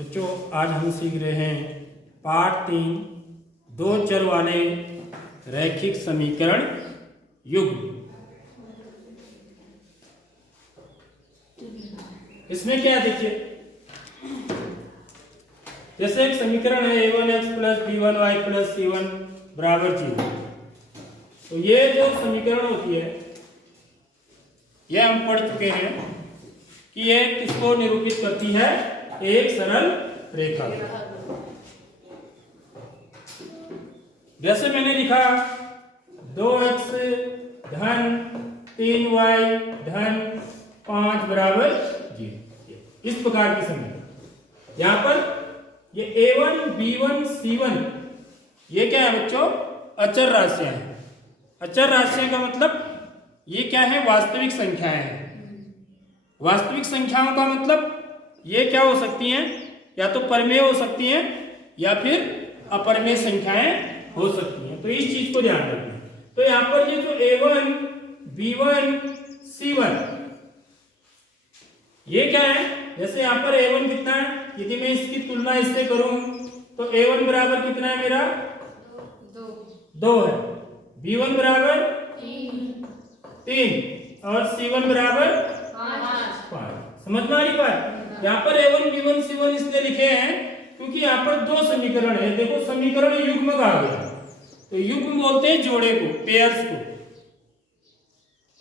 बच्चों आज हम सीख रहे हैं पाठ 3 दो चर वाले रैखिक समीकरण युग्म। इसमें क्या देखिए, जैसे एक समीकरण है a1x plus b1y plus c1 बराबर 0। तो ये जो समीकरण होती है यह हम पढ़ चुके हैं कि ये किसको निरूपित करती है, एक सरल रेखा। जैसे मैंने लिखा 2x धन 3y धन 5 बराबर 0, इस प्रकार की समीकरण। यहां पर ये a1 b1 c1 ये क्या है बच्चों, अचर राशियां हैं। अचर राशियां का मतलब ये क्या है, वास्तविक संख्याएं हैं। वास्तविक संख्याओं का मतलब ये क्या हो सकती हैं, या तो परमेय हो सकती हैं या फिर अपरमेय संख्याएं हो सकती हैं। तो इस चीज को ध्यान रखना। तो यहां पर ये जो a1 b1 c1 ये क्या है, जैसे यहां पर a1 कितना है, यदि मैं इसकी तुलना इससे करूं तो a1 बराबर कितना है मेरा, 2 है। b1 बराबर 3 और c1 बराबर 5। समझ में आ रही बात। यहाँ पर a1 b1 c1 इसलिए लिखे हैं क्योंकि यहाँ पर दो समीकरण है। देखो समीकरण युग्म का आ गया, तो युग्म बोलते हैं जोड़े को, पेयर्स को।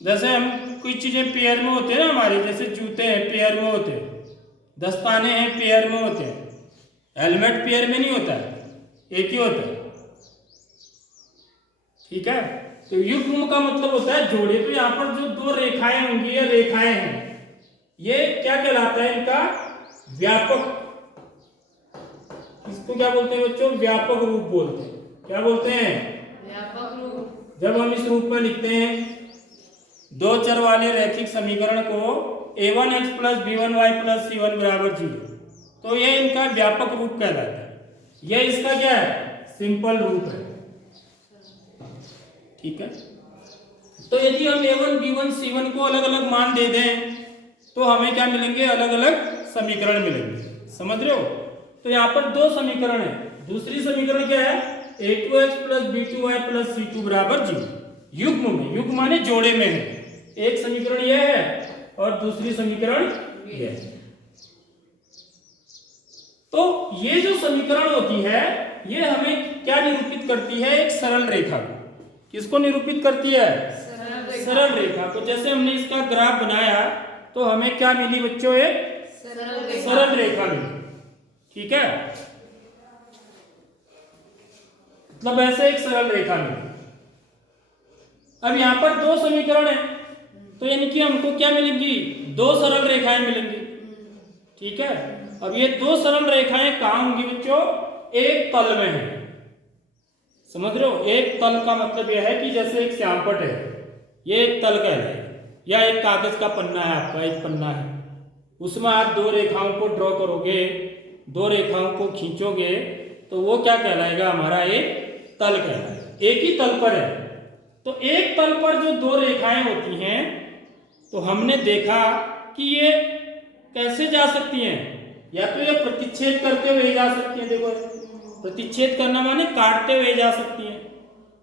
जैसे हम कुछ चीजें पेयर में होते हैं ना हमारे, जैसे जूते हैं पेयर में होते हैं, दस्ताने हैं पेयर में होते हैं, हेलमेट पेयर में नहीं होता है, एक ही होता है। ठीक है, तो युग्म का मतलब होता है जोड़े। तो यहाँ पर जो दो रेखाएं होंगी या रेखाएं हैं, ये क्या कहलाता है, इनका व्यापक, इसको क्या बोलते हैं बच्चों, व्यापक रूप बोलते हैं। क्या बोलते हैं, व्यापक रूप। जब हम इस रूप में लिखते हैं दो चर वाले रैखिक समीकरण को a1x plus b1y plus c1 बराबर 0, तो ये इनका व्यापक रूप कहलाता है। यह इसका क्या है, सिंपल रूप है। ठीक है, तो यदि हम a1 b1 c1 को अलग अलग मान दे दें तो हमें क्या मिलेंगे, अलग अलग समीकरण मिलेंगे। समझ रहे हो। तो यहाँ पर दो समीकरण है। दूसरी समीकरण क्या है, a2x plus b2y plus c2 बराबर 0। युग्म में, युग्म माने जोड़े में है। एक समीकरण यह है और दूसरी समीकरण यह है। तो ये जो समीकरण होती है ये हमें क्या निरूपित करती है, एक सरल रेखा को। किसको निरूपित करती है, सरल रेखा को। जैसे हमने इसका ग्राफ बनाया तो हमें क्या मिली बच्चों, एक सरल रेखा मिली। ठीक है, मतलब ऐसे एक सरल रेखा मिली। अब यहां पर दो समीकरण है, तो यानी कि हमको क्या मिलेंगी, दो सरल रेखाएं मिलेंगी। ठीक है, अब ये दो सरल रेखाएं कहां होंगी बच्चों, एक तल में है। समझ रहे हो, एक तल का मतलब यह है कि जैसे एक श्यामपट है, ये एक तल का है, या एक कागज का पन्ना है, आपका एक पन्ना है, उसमें आप दो रेखाओं को ड्रॉ करोगे, दो रेखाओं को खींचोगे, तो वो क्या कहलाएगा, हमारा एक तल कहलाएगा। एक ही तल पर है। तो एक तल पर जो दो रेखाएं होती हैं, तो हमने देखा कि ये कैसे जा सकती हैं, या तो ये प्रतिच्छेद करते हुए जा सकती हैं। देखो प्रतिच्छेद करना माने काटते हुए जा सकती हैं,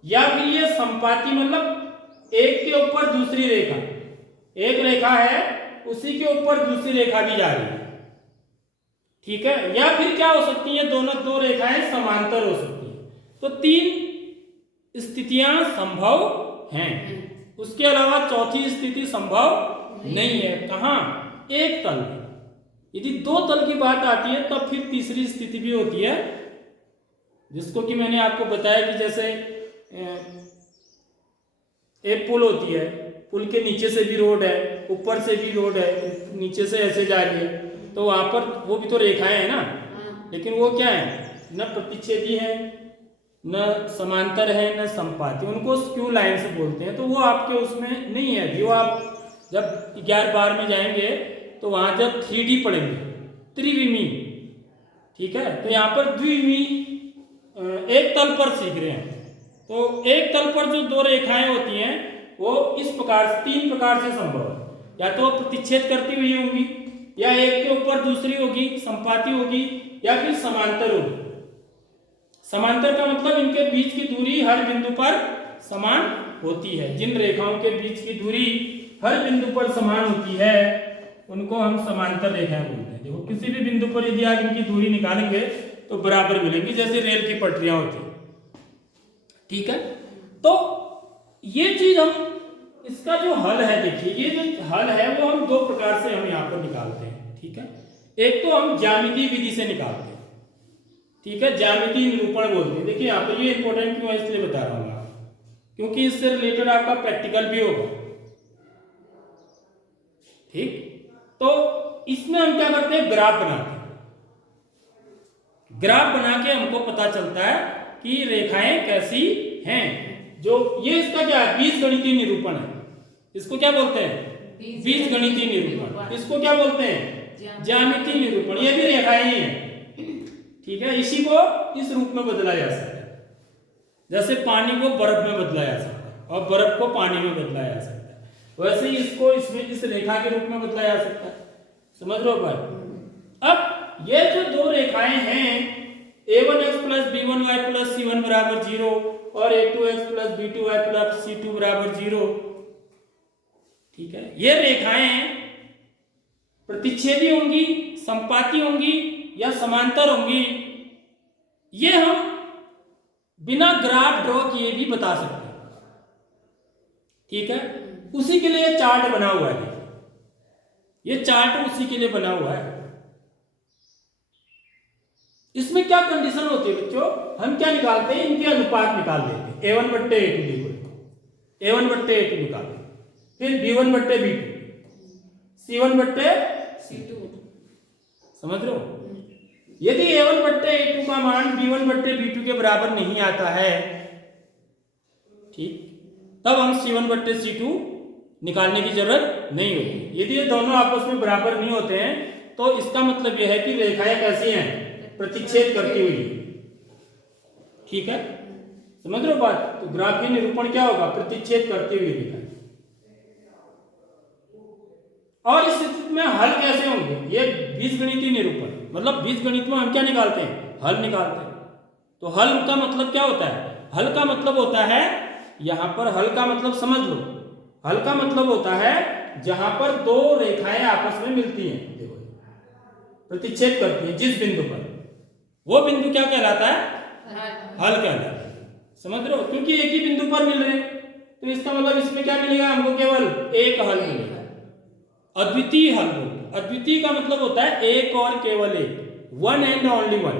या फिर ये संपाती मतलब एक के ऊपर दूसरी रेखा, एक रेखा है उसी के ऊपर दूसरी रेखा भी जा रही है। ठीक है, या फिर क्या हो सकती है, दोनों दो रेखाएं समांतर हो सकती है। तो तीन स्थितियां संभव हैं, उसके अलावा चौथी स्थिति संभव नहीं है। कहां, एक तल में। यदि दो तल की बात आती है तब फिर तीसरी स्थिति भी होती है, जिसको कि मैंने आपको बताया कि जैसे एक पुल होती है, पुल के नीचे से भी रोड है, ऊपर से भी रोड है, नीचे से ऐसे जा रही है, तो वहां पर वो भी तो रेखाएं हैं ना, लेकिन वो क्या है, न प्रतिच्छेदी है, न समांतर है, न संपाती। उनको स्क्यू लाइन से बोलते हैं। तो वो आपके उसमें नहीं है। जो आप जब 11-12 में जाएंगे तो वहां जब 3D पढ़ेंगे, त्रिविमी, ठीक है, तो यहाँ पर द्विविमी एक तल पर सीख रहे हैं। तो एक तल पर जो दो रेखाएं होती हैं वो इस प्रकार, तीन प्रकार से संभव है। या तो प्रतिच्छेद करती हुई होंगी, या एक के ऊपर दूसरी होगी, संपाती होगी, या फिर समांतर होगी। समांतर का मतलब इनके बीच की दूरी हर बिंदु पर समान होती है। जिन रेखाओं के बीच की दूरी हर बिंदु पर समान होती है उनको हम समांतर रेखाएं बोलते हैं। देखो किसी भी बिंदु पर यदि आप इनकी दूरी निकालेंगे तो बराबर मिलेंगी, जैसे रेल की पटरियां होती है। ठीक है, तो ये चीज हम, इसका जो हल है, देखिए ये जो हल है वो हम दो प्रकार से हम यहाँ पर निकालते हैं। ठीक है, एक तो हम ज्यामितीय विधि से निकालते हैं। ठीक है, ज्यामितीय निरूपण बोलते हैं। देखिए यहाँ पर ये इंपॉर्टेंट क्यों है इसलिए बता रहा हूँ मैं, क्योंकि इससे रिलेटेड आपका प्रैक्टिकल भी होगा। ठीक, तो इसमें हम क्या करते हैं, ग्राफ बनाते हैं। ग्राफ बना के हमको पता चलता है कि रेखाएं कैसी हैं। जो ये इसका क्या है, बीजगणितीय निरूपण है। इसको क्या बोलते हैं, बीजगणितीय निरूपण। इसको क्या बोलते हैं, ज्यामितीय निरूपण। ये भी रेखाएं ही हैं। ठीक है, इसी को इस रूप में बदला जा सकता है, जैसे पानी को बर्फ में बदला जा सकता है और बर्फ को पानी में बदला जा सकता है, वैसे ही इसको इसमें इस रेखा के रूप में बदला जा सकता है। समझ रहे हो भाई। अब ये जो दो रेखाएं हैं, a1x plus b1y plus c1 बराबर 0 और a2x plus b2y plus c2 बराबर 0। ठीक है, ये रेखाएं प्रतिच्छेदी होंगी, संपाती होंगी या समांतर होंगी, ये हम बिना ग्राफ ड्रॉ किए भी बता सकते हैं। ठीक है, उसी के लिए चार्ट बना हुआ है। ये चार्ट उसी के लिए बना हुआ है। इसमें क्या कंडीशन होती है बच्चों, हम क्या निकालते हैं, इनके अनुपात निकाल देते हैं। a1 बट्टे a2 a1 बट्टे a2 निकाल देते, फिर b1 बट्टे b2, c1 बट्टे c2। समझ रहे हो। यदि a1 बट्टे a2 का मान b1 बट्टे b2 के बराबर नहीं आता है, ठीक, तब हम c1 बट्टे c2 निकालने की जरूरत नहीं होती। यदि ये दोनों आपस में बराबर नहीं होते हैं तो इसका मतलब यह है कि रेखाएं कैसी हैं, प्रतिच्छेद करती हुई। ठीक है, समझ रहे हो बात। तो ग्राफीय निरूपण क्या होगा, प्रतिच्छेद करती हुई रेखाएं। और इस स्थिति में हल कैसे होंगे, ये बीजगणितीय निरूपण, मतलब बीजगणित में हम क्या निकालते हैं, हल निकालते हैं। तो हल का मतलब क्या होता है, हल का मतलब होता है, यहां पर हल का मतलब समझ लो, हल का मतलब होता है जहां पर दो रेखाएं आपस में मिलती हैं, देखो प्रतिच्छेद करती हैं जिस बिंदु पर, वो बिंदु क्या कहलाता है, हल कहलाता है। समझ रहे हो, क्योंकि एक ही बिंदु पर मिल रहे हैं तो इसका मतलब इसमें क्या मिलेगा हमको, केवल एक हल मिलेगा। अद्वितीय हल बोलते। अद्वितीय का मतलब होता है एक और केवल एक, वन एंड ओनली वन,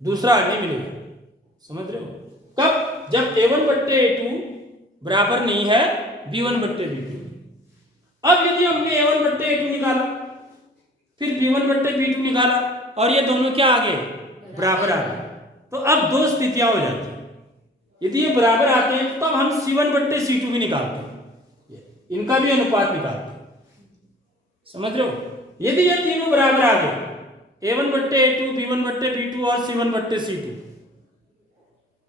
दूसरा हल नहीं मिलेगा। समझ रहे हो, कब, जब a1 बट्टे a2 बराबर नहीं है b1 बट्टे b2। अब यदि हमने a1 बट्टे a2 निकाला, फिर b1 बट्टे b2 निकाला और ये दोनों क्या आ गए, बराबर आ गए, तो अब दो स्थितियां हो जाती हैं। यदि ये बराबर आते हैं तब हम c1 बट्टे c2 भी निकालते हैं, इनका भी अनुपात निकालते हैं। समझ रहे हो, यदि ये तीनों बराबर आ गए, a1 बट्टे a2, b1 बट्टे b2 और c1 बट्टे c2,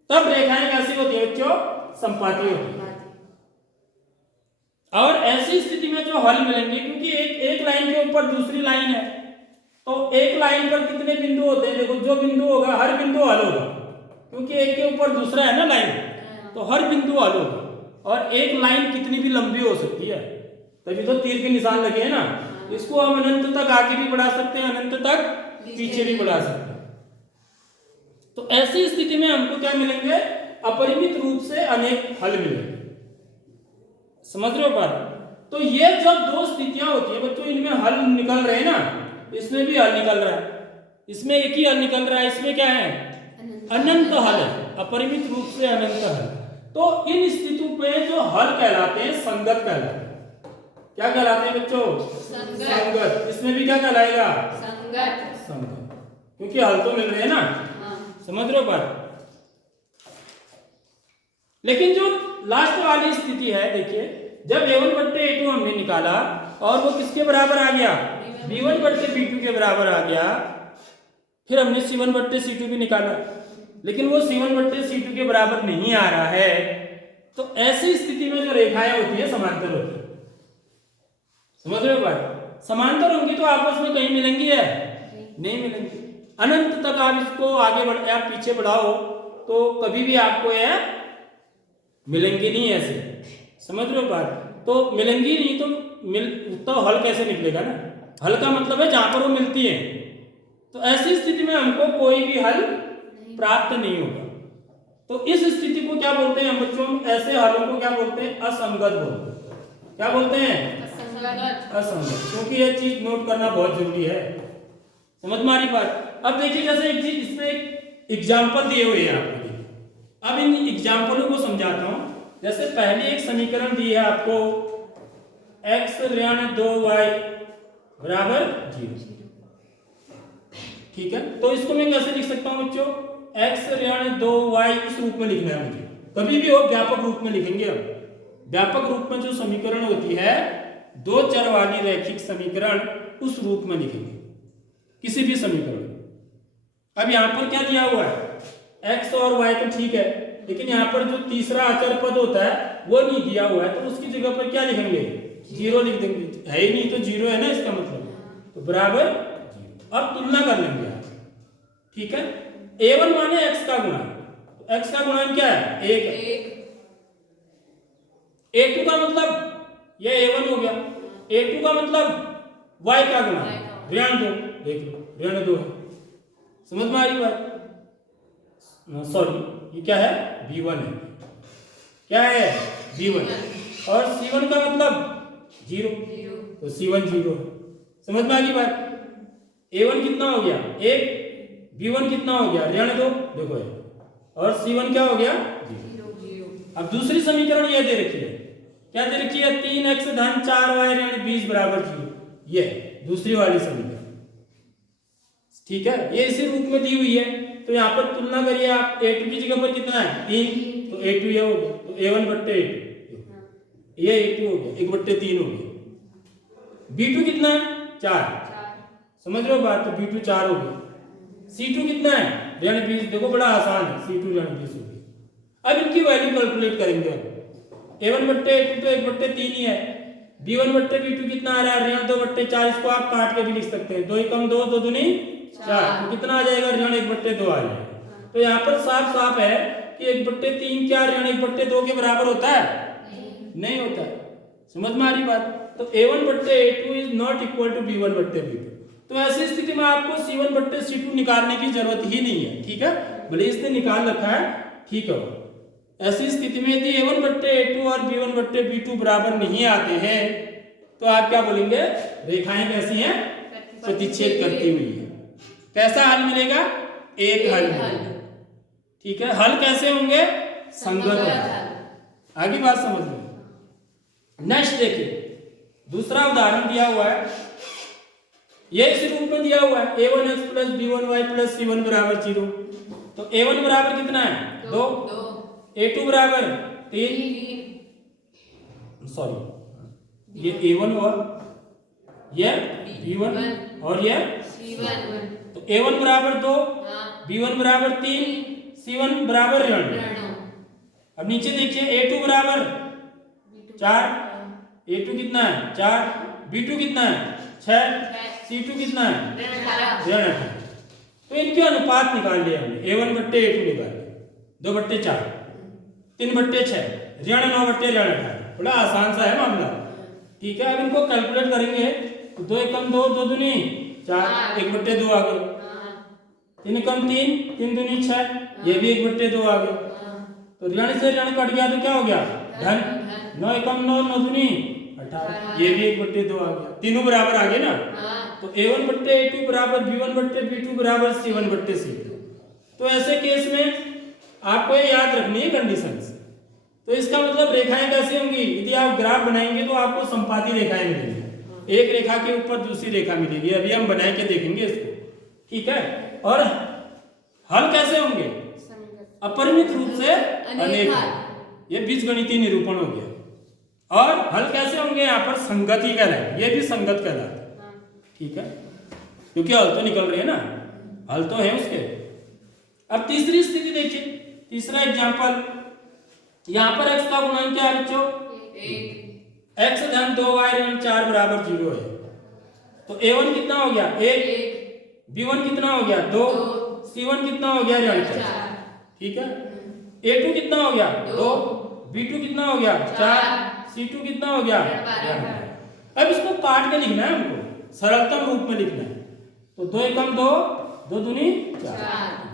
तब रेखाएं कैसी होती है बच्चों, संपाती होती है। और ऐसी स्थिति में जो हल मिलेंगे, क्योंकि एक लाइन के ऊपर दूसरी लाइन है, तो एक लाइन पर कितने बिंदु होते हैं, देखो जो बिंदु होगा हर बिंदु हल होगा, क्योंकि एक के ऊपर दूसरा है ना लाइन, तो हर बिंदु हल होगा। और एक लाइन कितनी भी लंबी हो सकती है, तभी तो तीर के निशान लगे हैं ना, इसको हम अनंत तक आगे भी बढ़ा सकते हैं, अनंत तक पीछे भी बढ़ा सकते हैं। तो ऐसी स्थिति में हमको क्या मिलेंगे, अपरिमित रूप से अनेक हल मिलेंगे। समझ रहे हो बात। तो ये जब दो स्थितियां होती है बच्चों, इनमें हल निकल रहे हैं ना, इसमें भी हल निकल रहा है, इसमें एक ही हल निकल रहा है, इसमें क्या है, अनंत हल है, अपरिमित रूप से अनंत हल। तो इन स्थितियों पे जो हल कहलाते हैं संगत कहलाते हैं। क्या कहलाते हैं बच्चों, संगत। इसमें भी क्या कहलाएगा, संगत, क्योंकि हल तो मिल रहे हैं ना। समझ रहे हो बात। लेकिन जो लास्ट वाली स्थिति है, देखिए जब a1 बट्टे a2 हमने निकाला और वो किसके बराबर आ गया, b1 बट्टे b2 के बराबर आ गया, फिर हमने c1 बट्टे c2 भी निकाला, लेकिन वो c1 बट्टे c2 के बराबर नहीं आ रहा है, तो ऐसी स्थिति में जो रेखाएं होती है समांतर होती है। समझ रहे हो बात? समांतर होंगी तो आपस में कहीं मिलेंगी है? नहीं मिलेंगी। अनंत तक आप इसको आगे बढ़ आप पीछे बढ़ाओ तो कभी भी आपको यह मिलेंगी नहीं ऐसे। समझ रहे हो बात? तो मिलेंगी नहीं तो हल कैसे निकलेगा ना? हल का मतलब है जहां पर वो मिलती है। तो ऐसी स्थिति में हमको कोई भी हल प्राप्त नहीं होगा। तो इस स्थिति को क्या बोलते हैं हम बच्चों? ऐसे हलों को क्या बोलते हैं? असंगत बोलते हैं। क्या बोलते हैं? असंगत। क्योंकि यह चीज नोट करना बहुत जरूरी है। समझ में आ रही बात? अब देखिए जैसे एक चीज इसमें एक एग्जाम्पल दिए हुए हैं आपके लिए। अब इन एग्जाम्पलों को समझाता हूं। जैसे पहले एक समीकरण दी है आपको x ऋण 2y बराबर 0। ठीक है, तो इसको मैं कैसे लिख सकता हूं बच्चों? x ऋण 2y इस रूप में लिखना है मुझे। कभी भी हो व्यापक रूप में लिखेंगे। अब व्यापक रूप में जो समीकरण होती है दो चर वाली रैखिक समीकरण, उस रूप में लिखेंगे किसी भी समीकरण। अब यहां पर क्या दिया हुआ है? x और y तो ठीक है, लेकिन यहां पर जो तीसरा अचर पद होता है वो नहीं दिया हुआ है, तो उसकी जगह पर क्या लिखेंगे? 0 लिख देंगे। है ही नहीं तो 0 है ना इसका मतलब, तो बराबर 0। अब तुलना कर लेंगे आप। ठीक है, a1 माने x का गुणा, तो x का गुणा क्या है? 1 है। a2 का मतलब यह a1 हो गया, a2 का मतलब y का गुणा ऋण 2। देख लो ऋण 2 है। समझ में आ रही बात? सॉरी, ये क्या है? b1 है। क्या है? b1। और c1 का मतलब 0, तो c1 0 है। समझ में आ गई बात? a1 कितना हो गया? 1, b1 कितना हो गया? ऋण 2, देखो है, और c1 क्या हो गया? 0। अब दूसरी समीकरण यह दे रखी है, क्या दे रखी है? 3x धन 4y ऋण 20 बराबर 0। ये दूसरी वाली समीकरण। ठीक है, ये इसी रूप में दी हुई है। तो यहाँ पर तुलना करिए आप, a2 की जगह पर कितना है? 3, तो a2 ये हो गया, तो a1 बट्टे a2, ये a2 हो गया, 1/3 हो गया। b2 कितना है? 4। समझ रहे हो बात? तो b2 4 हो गया। c2 कितना है? ऋण 20। देखो बड़ा आसान है, c2 ऋण 20 हो गया। अब इनकी वैल्यू कैलकुलेट करेंगे। a1 बट्टे a2 तो 1/3 ही है। b1 बट्टे b2 कितना आ रहा है? ऋण 2/4। इसको आप काट के भी लिख सकते हैं, 2 एकम 2, 2 दूनी 4, तो कितना आ जाएगा? ऋण 1/2 आ जाएगा। तो यहाँ पर साफ साफ है कि 1/3 क्या ऋण 1/2 के बराबर होता है? नहीं होता है। समझ में आ रही बात? तो a1 बट्टे a2 is not equal to b1 बट्टे b2। तो ऐसी स्थिति में आपको c1 बट्टे c2 निकालने की जरूरत ही नहीं है। ठीक है, भले इसने निकाल रखा है, ठीक है। ऐसी स्थिति में यदि a1 बट्टे a2 और b1 बट्टे b2 बराबर नहीं आते हैं तो आप क्या बोलेंगे? रेखाएं कैसी हैं? प्रतिच्छेद करती हुई है। कैसा हल मिलेगा? एक हल मिलेगा। ठीक है, हल कैसे होंगे? संगत हल। आगे बात समझ लो। नेक्स्ट देखिए, दूसरा उदाहरण दिया हुआ है, ये इस रूप में दिया हुआ है a1x plus b1y plus c1 बराबर 0। तो a1 बराबर कितना है? 2, a2 बराबर 3, सॉरी ये a1 और यह b1 और यह c1। तो a1 बराबर 2, b1 बराबर 3, c1 बराबर ऋण। अब नीचे देखिए a2 बराबर 4, a2 कितना है? 4, b2 कितना है? 6, c2 कितना है? ऋण 18। तो इनके अनुपात निकाल लिया हमने, a1 बट्टे a2 निकाल लिया, 2/4, 3/6, ऋण 9/ऋण 18। बड़ा आसान सा है मामला। ठीक है, अब इनको कैलकुलेट करेंगे तो 2 एकम 2, 2 दूनी 4, 1/2 आ गए। 3 एकम 3, 3 दूनी 6, ये भी 1/2 आ गए। तो ऋण से ऋण कट गया तो क्या हो गया? धन। 9 एकम 9, 9 दूनी 18, ये भी 1/2 आ गया। तीनों बराबर आ गए ना? तो a1 बट्टे a2 बराबर b1 बट्टे b2 बराबर c1 बट्टे c2। तो ऐसे केस में आपको ये याद रखनी है कंडीशंस। तो इसका मतलब रेखाएं कैसी होंगी? यदि आप ग्राफ बनाएंगे तो आपको संपाती रेखाएं मिलेंगी, एक रेखा के ऊपर दूसरी रेखा मिलेगी। अभी हम बना के देखेंगे इसको। ठीक है, और हल कैसे होंगे? अपरिमित रूप से अनेक। ये बीजगणितीय निरूपण हो गया। और हल कैसे होंगे? यहाँ पर संगति कहलाए, ये भी संगत कहलाता है। ठीक है, क्योंकि हल तो निकल रहे हैं ना, हल तो है उसके। अब तीसरी स्थिति देखिए, तीसरा एग्जांपल, यहां पर x का गुणांक क्या है बच्चों? 1। x धन 2y ऋण 4 बराबर 0 है। तो a1 कितना हो गया 1, b1 कितना हो गया 2, c1 कितना हो गया ऋण 4। ठीक है, a2 कितना हो गया 2, b2 कितना हो गया 4, c2 कितना हो गया। अब इसको काट के लिखना है हमको, सरलतम रूप में लिखना है। तो 2 एकम 2, 2 दूनी 4।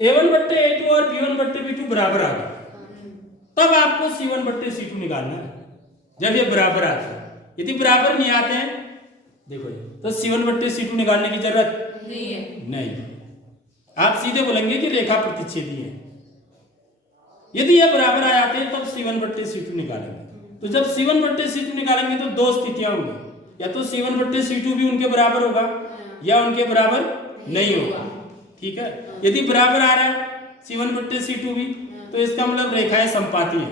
a1 बट्टे a2 और b1 बट्टे b2 बराबर आ गया, तब आपको c1 बट्टे c2 निकालना है जब ये बराबर आते हैं। यदि बराबर नहीं आते हैं देखो तो c1 बट्टे c2 निकालने की जरूरत नहीं है। नहीं, आप सीधे बोलेंगे कि रेखा प्रतिच्छेदी है। यदि ये बराबर आ जाते हैं तब c1 बट्टे c2 निकालेंगे। तो जब c1 बट्टे c2 निकालेंगे तो दो स्थितियां होंगी, या तो c1 बट्टे c2 भी उनके बराबर होगा या उनके बराबर नहीं होगा। ठीक है, यदि बराबर आ रहा है c1 बट्टे c2 भी तो इसका मतलब रेखाएं समपाती है।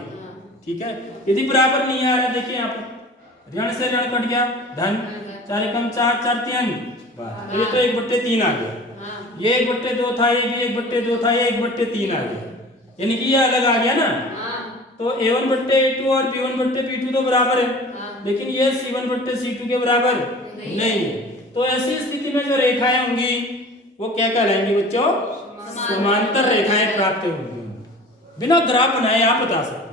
ठीक है, यदि बराबर नहीं आ रहा है देखिए यहाँ पर ऋण से ऋण कट गया धन, 4 एकम 4, 4 3, ये तो 1 बट्टे 3 आ गया, ये 1 बट्टे 2 था, ये भी 1 बट्टे 2 था, ये 1 बट्टे 3 आ गया, यानी कि ये अलग आ गया ना। तो a1 बट्टे a2 और b1 बट्टे b2 तो बराबर है, लेकिन ये c1 बट्टे c2 के बराबर नहीं है। तो ऐसी स्थिति में जो रेखाएं होंगी वो क्या कहलाएंगी बच्चों, समांतर रेखाएं प्राप्त होंगी। बिना ग्राफ बनाए आप बता सकते,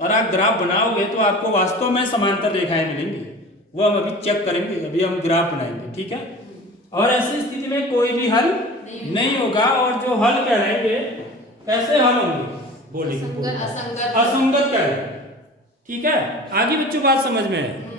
और आप ग्राफ बनाओगे तो आपको वास्तव में समांतर रेखाएं मिलेंगी, वो हम अभी चेक करेंगे, अभी हम ग्राफ बनाएंगे। ठीक है, और ऐसी स्थिति में कोई भी हल नहीं होगा, और जो हल कहलाएंगे कैसे हल होंगे बोलेंगे, असंगत कहलाएंगे। ठीक है, आगे बच्चों बात समझ में है।